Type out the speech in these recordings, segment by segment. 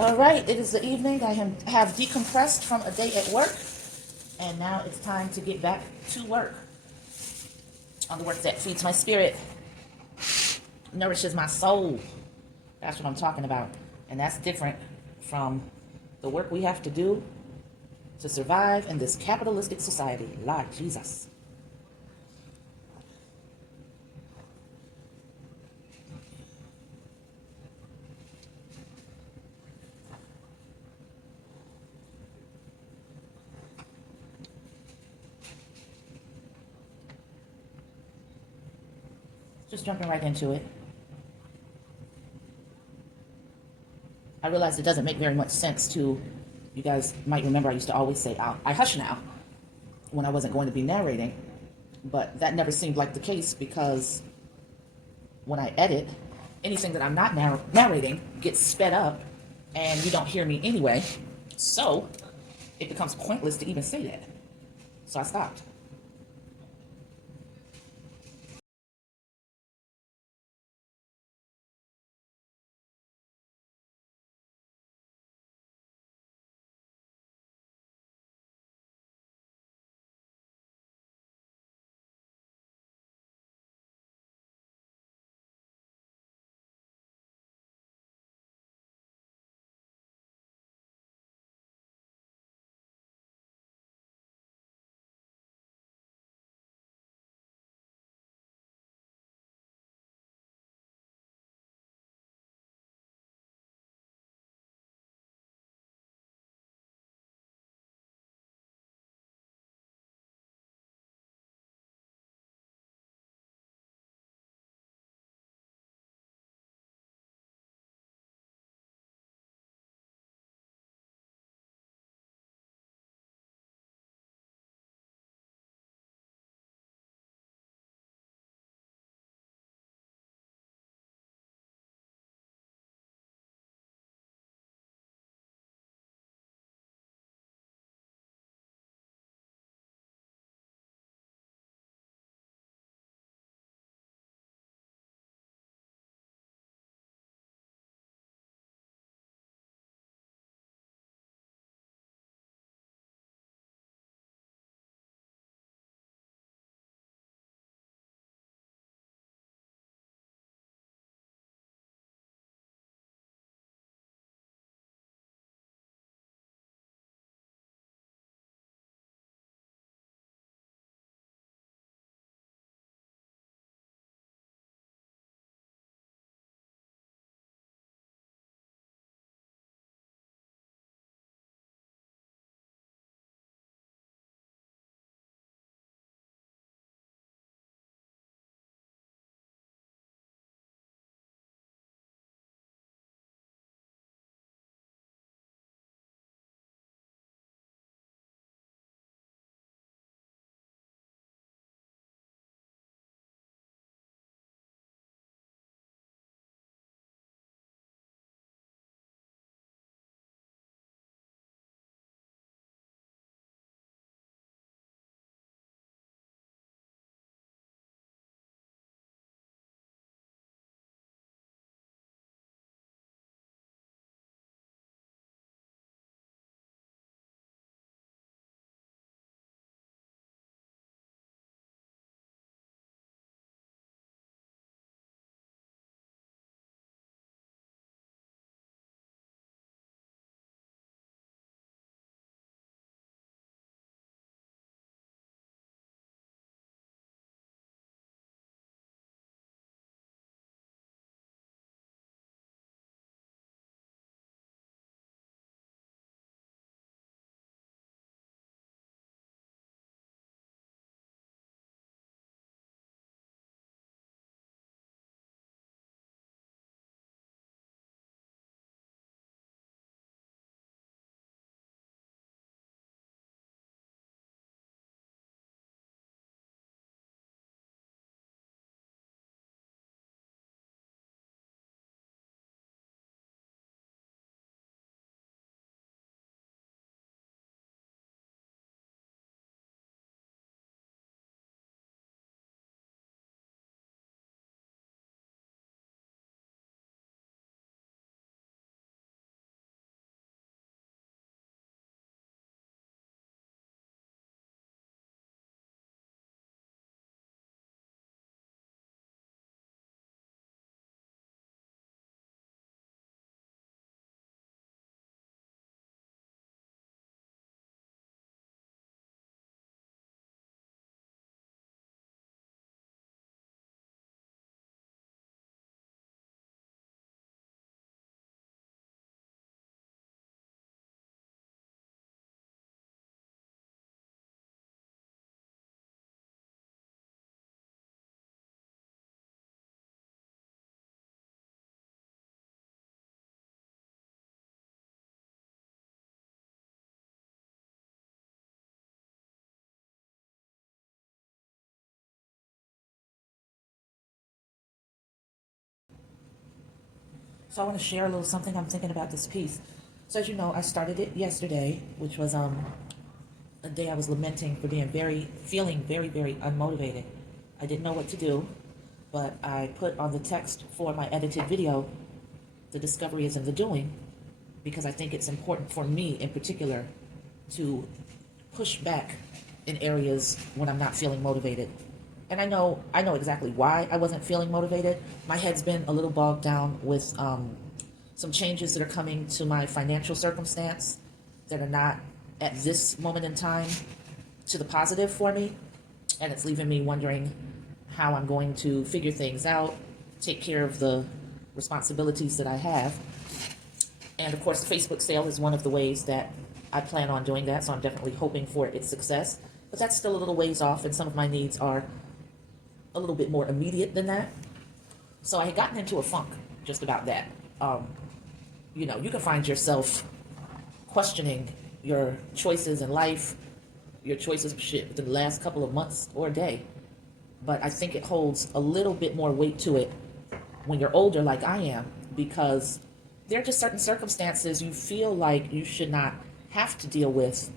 All right, it is the evening. have decompressed from a day at work, and now it's time to get back to work on the work that feeds my spirit, nourishes my soul. That's what I'm talking about. And that's different from the work we have to do to survive in this capitalistic society. Lord Jesus. Just jumping right into it. I realized it doesn't make very much sense to, you guys might remember I used to always say, I hush now when I wasn't going to be narrating, but that never seemed like the case because when I edit, anything that I'm not narrating gets sped up and you don't hear me anyway. So it becomes pointless to even say that. So I stopped. So I want to share a little something I'm thinking about this piece. So as you know, I started it yesterday, which was a day I was lamenting for feeling very, very unmotivated. I didn't know what to do, but I put on the text for my edited video, the discovery is in the doing, because I think it's important for me in particular to push back in areas when I'm not feeling motivated. And I know exactly why I wasn't feeling motivated. My head's been a little bogged down with some changes that are coming to my financial circumstance that are not at this moment in time to the positive for me. And it's leaving me wondering how I'm going to figure things out, take care of the responsibilities that I have. And of course, the Facebook sale is one of the ways that I plan on doing that, so I'm definitely hoping for its success. But that's still a little ways off, and some of my needs are a little bit more immediate than that. So I had gotten into a funk just about that. You know, you can find yourself questioning your choices in life, your choices within the last couple of months or a day. But I think it holds a little bit more weight to it when you're older like I am, because there are just certain circumstances you feel like you should not have to deal with.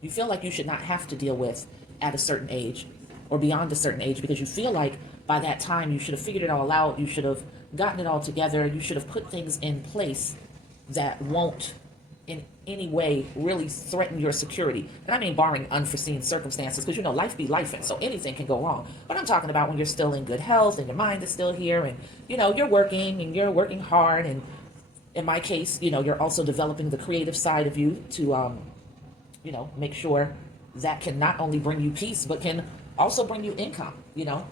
You feel like you should not have to deal with at a certain age or beyond a certain age, because you feel like by that time you should have figured it all out, you should have gotten it all together, you should have put things in place that won't in any way really threaten your security. And I mean barring unforeseen circumstances, because you know life be life, and so anything can go wrong. But I'm talking about when you're still in good health and your mind is still here, and you know you're working hard, and in my case, you know, you're also developing the creative side of you to you know, make sure that can not only bring you peace but can also bring you income, you know.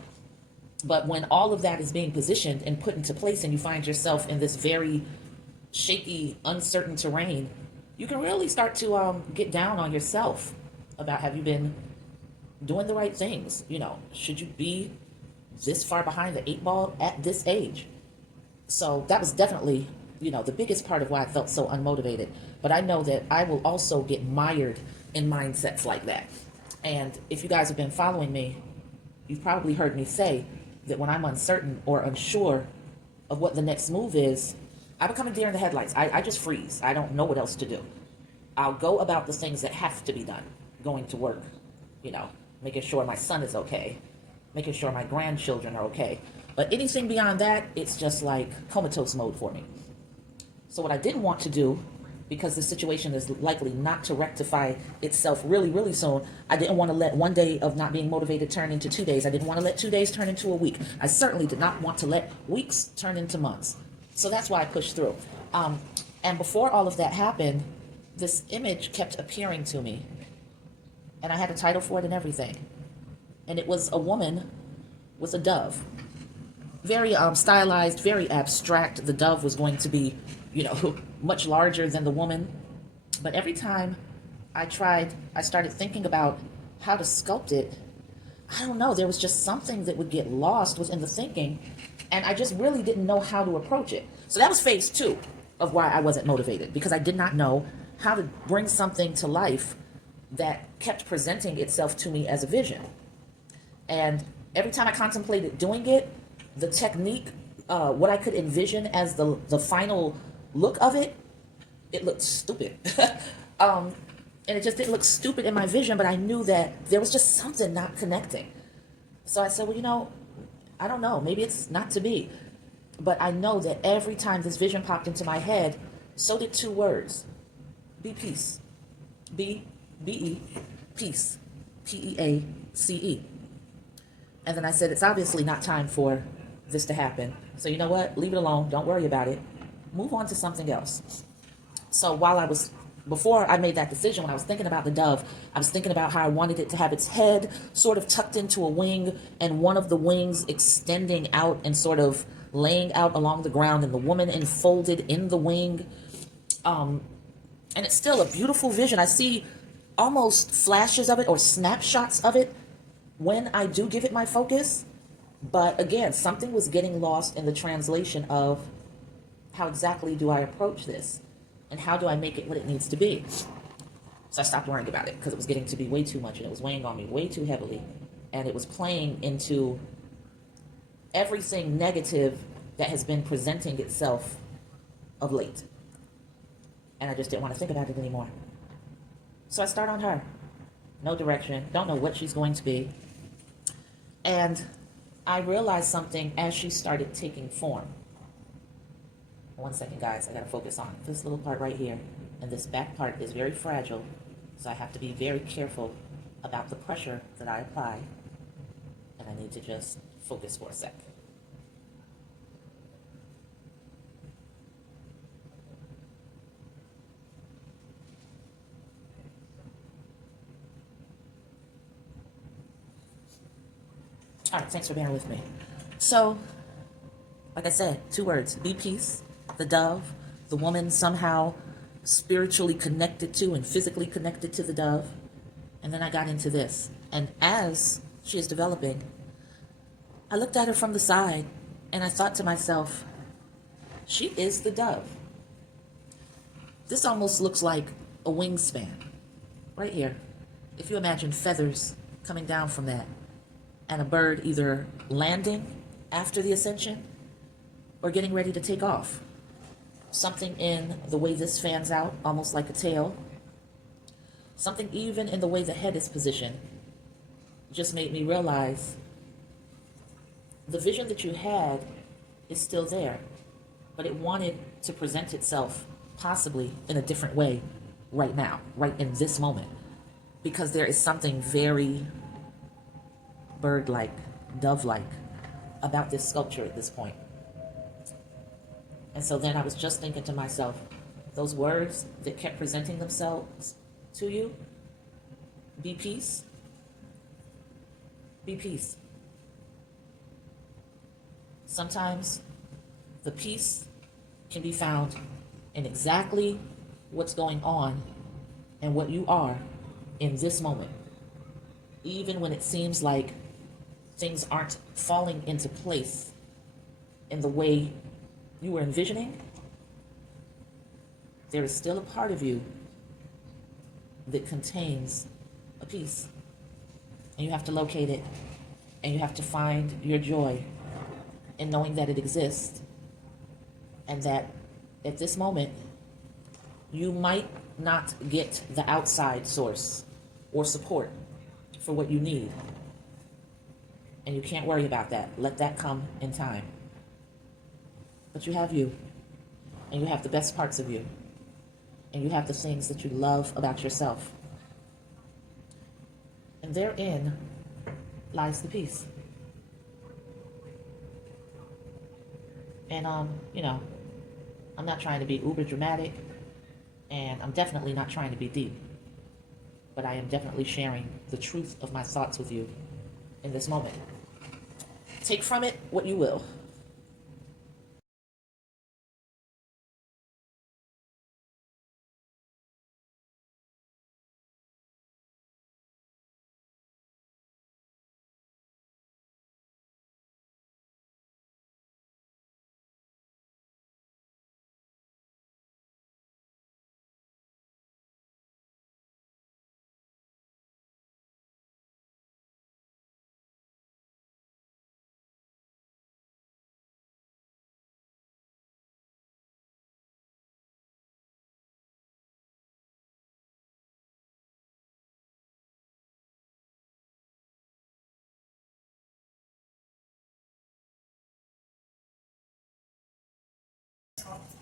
But when all of that is being positioned and put into place and you find yourself in this very shaky, uncertain terrain, you can really start to get down on yourself about, have you been doing the right things? You know, should you be this far behind the 8 ball at this age? So that was definitely, you know, the biggest part of why I felt so unmotivated. But I know that I will also get mired in mindsets like that. And if you guys have been following me, you've probably heard me say that when I'm uncertain or unsure of what the next move is, I become a deer in the headlights. I just freeze. I don't know what else to do. I'll go about the things that have to be done. Going to work, you know, making sure my son is okay, making sure my grandchildren are okay. But anything beyond that, it's just like comatose mode for me. So what I didn't want to do, because the situation is likely not to rectify itself really, really soon, I didn't want to let one day of not being motivated turn into 2 days. I didn't want to let 2 days turn into a week. I certainly did not want to let weeks turn into months. So that's why I pushed through. And before all of that happened, this image kept appearing to me. And I had a title for it and everything. And it was a woman with a dove. Very stylized, very abstract. The dove was going to be, you know, much larger than the woman. But every time I started thinking about how to sculpt it, I don't know, there was just something that would get lost within the thinking, and I just really didn't know how to approach it. So that was phase 2 of why I wasn't motivated, because I did not know how to bring something to life that kept presenting itself to me as a vision. And every time I contemplated doing it, the technique, what I could envision as the final look of it, it looked stupid. And it just didn't look stupid in my vision, but I knew that there was just something not connecting. So I said, well, you know, I don't know, maybe it's not to be. But I know that every time this vision popped into my head, so did 2 words. Be peace. B-E, peace. P-E-A-C-E. And then I said, it's obviously not time for this to happen. So you know what? Leave it alone. Don't worry about it. Move on to something else. So before I made that decision, when I was thinking about the dove, I was thinking about how I wanted it to have its head sort of tucked into a wing and one of the wings extending out and sort of laying out along the ground and the woman enfolded in the wing. And it's still a beautiful vision. I see almost flashes of it or snapshots of it when I do give it my focus. But again, something was getting lost in the translation of how exactly do I approach this? And how do I make it what it needs to be? So I stopped worrying about it because it was getting to be way too much and it was weighing on me way too heavily. And it was playing into everything negative that has been presenting itself of late. And I just didn't want to think about it anymore. So I start on her. No direction, don't know what she's going to be. And I realized something as she started taking form. 1 second, guys, I gotta focus on this little part right here. And this back part is very fragile, so I have to be very careful about the pressure that I apply. And I need to just focus for a sec. All right, thanks for bearing with me. So, like I said, 2 words: be peace. The dove, the woman somehow spiritually connected to and physically connected to the dove. And then I got into this. And as she is developing, I looked at her from the side and I thought to myself, she is the dove. This almost looks like a wingspan right here. If you imagine feathers coming down from that and a bird either landing after the ascension or getting ready to take off. Something in the way this fans out, almost like a tail. Something even in the way the head is positioned just made me realize the vision that you had is still there, but it wanted to present itself possibly in a different way right now, right in this moment, because there is something very bird-like, dove-like about this sculpture at this point. And so then I was just thinking to myself, those words that kept presenting themselves to you, be peace, be peace. Sometimes the peace can be found in exactly what's going on and what you are in this moment. Even when it seems like things aren't falling into place in the way you were envisioning, there is still a part of you that contains a peace. And you have to locate it, and you have to find your joy in knowing that it exists, and that at this moment, you might not get the outside source or support for what you need. And you can't worry about that. Let that come in time. But you have you, and you have the best parts of you, and you have the things that you love about yourself. And therein lies the peace. And, I'm not trying to be uber dramatic, and I'm definitely not trying to be deep, but I am definitely sharing the truth of my thoughts with you in this moment. Take from it what you will.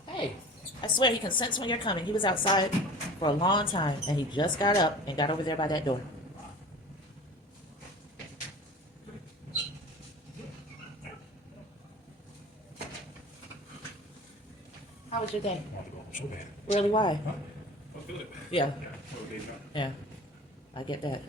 Hey, I swear he can sense when you're coming. He was outside for a long time, and he just got up and got over there by that door. How was your day? So bad. Really, why? Huh? I feel it. Yeah, Okay, now. yeah, I get that.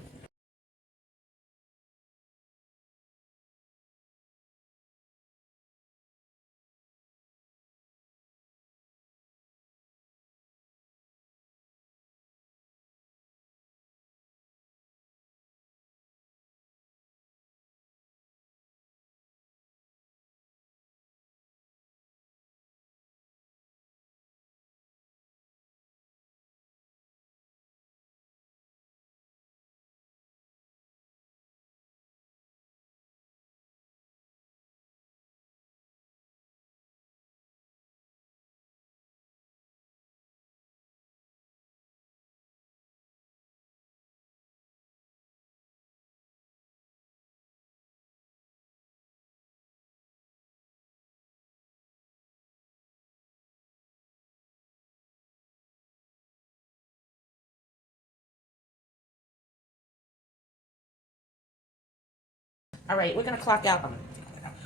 All right, we're gonna clock out.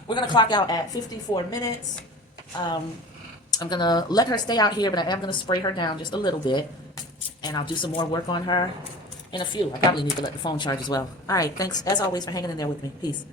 We're gonna clock out at 54 minutes. I'm gonna let her stay out here, but I am gonna spray her down just a little bit, and I'll do some more work on her in a few. I probably need to let the phone charge as well. All right, thanks as always for hanging in there with me. Peace.